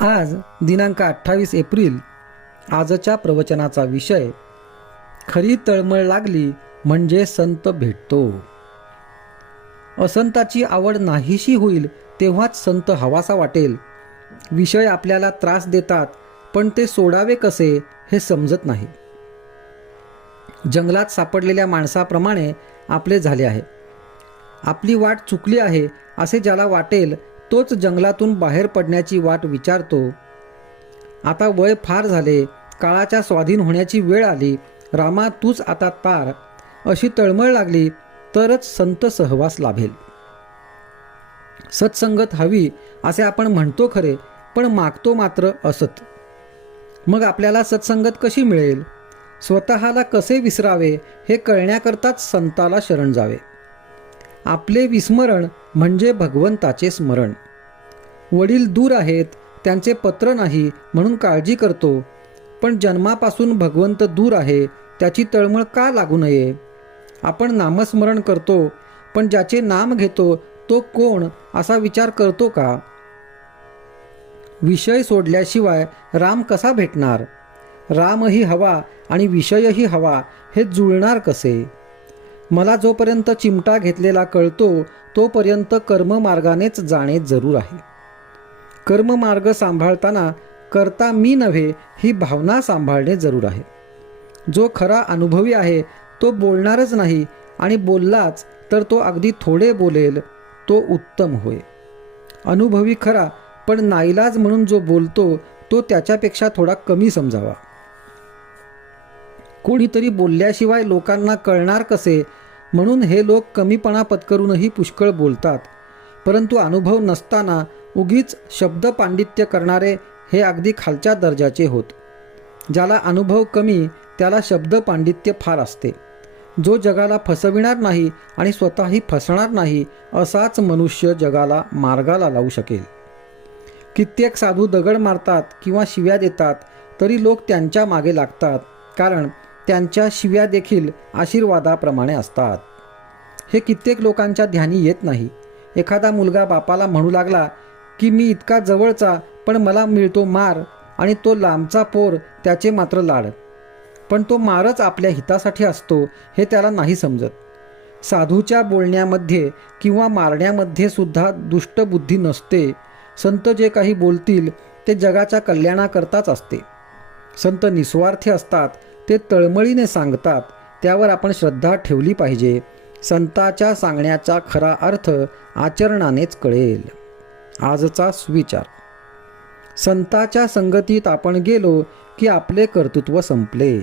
आज दिनांक 28 एप्रिल. आजच्या प्रवचनाचा विषय, खरी तळमळ लागली म्हणजे संत भेटतो. असंताची आवड नाहीशी होईल तेव्हाच संत हवासा वाटेल. विषय आपल्याला त्रास देतात, पण ते सोडावे कसे हे समजत नाही. जंगलात सापडलेल्या माणसाप्रमाणे आपले झाले आहे. आपली वाट चुकली आहे असे ज्याला वाटेल तोच जंगलातून बाहेर पडण्याची वाट विचारतो. आता वय फार झाले, काळाच्या स्वाधीन होण्याची वेळ आली, रामा तूच आता तार, अशी तळमळ लागली तरच संत सहवास लाभेल. सत्संगत हवी असे आपण म्हणतो खरे, पण मागतो मात्र असत. मग आपल्याला सत्संगत कशी मिळेल? स्वतःला कसे विसरावे हे कळण्याकरताच संताला शरण जावे. आपले विस्मरण म्हणजे भगवंताचे स्मरण. वडील दूर आहेत, त्यांचे पत्र नाही म्हणून काळजी करतो, पण जन्मापासून भगवंत दूर आहे त्याची तळमळ का लागू नये? आपण नामस्मरण करतो, पण ज्याचे नाम घेतो तो कोण असा विचार करतो का? विषय सोडल्याशिवाय राम कसा भेटणार? रामही हवा आणि विषयही हवा, हे जुळणार कसे? मला जोपर्यंत चिमटा घेतलेला कळतो तोपर्यंत कर्ममार्गानेच जाणे जरूर आहे. कर्ममार्ग सांभाळताना करता मी नव्हे ही भावना सांभाळणे जरूर आहे. जो खरा अनुभवी आहे तो बोलणारच नाही, आणि बोललाच तर तो अगदी थोडे बोलेल, तो उत्तम होय. अनुभवी खरा, पण नाईलाज म्हणून जो बोलतो तो त्याच्यापेक्षा थोडा कमी समजावा. कोणीतरी बोलल्याशिवाय लोकांना कळणार कसे म्हणून हे लोक कमीपणा पत्करूनही पुष्कळ बोलतात, परंतु अनुभव नसताना उगीच शब्द पांडित्य करणारे हे अगदी खालच्या दर्जाचे होत. ज्याला अनुभव कमी त्याला शब्द पांडित्य फार असते. जो जगाला फसविणार नाही आणि स्वतःही फसणार नाही असाच मनुष्य जगाला मार्गाला लावू शकेल. कित्येक साधू दगड मारतात किंवा शिव्या देतात तरी लोक त्यांच्या मागे लागतात, कारण त्यांच्या शिव्या देखील आशीर्वादाप्रमाणे असतात. हे कित्येक लोकांच्या ध्यानी येत नाही. एखादा मुलगा बापाला म्हणू लागला की मी इतका जवळचा पण मला मिळतो मार, आणि तो लांबचा पोर त्याचे मात्र लाड. पण तो मारच आपल्या हितासाठी असतो हे त्याला नाही समजत. साधूच्या बोलण्यामध्ये किंवा मारण्यामध्ये सुद्धा दुष्टबुद्धी नसते. संत जे काही बोलतील ते जगाच्या कल्याणाकरताच असते. संत निस्वार्थी असतात, ते तळमळीने सांगतात, त्यावर आपण श्रद्धा ठेवली पाहिजे. संताच्या सांगण्याचा खरा अर्थ आचरणानेच कळेल. आजचा सुविचार, संताच्या संगतीत आपण गेलो की आपले कर्तृत्व संपले.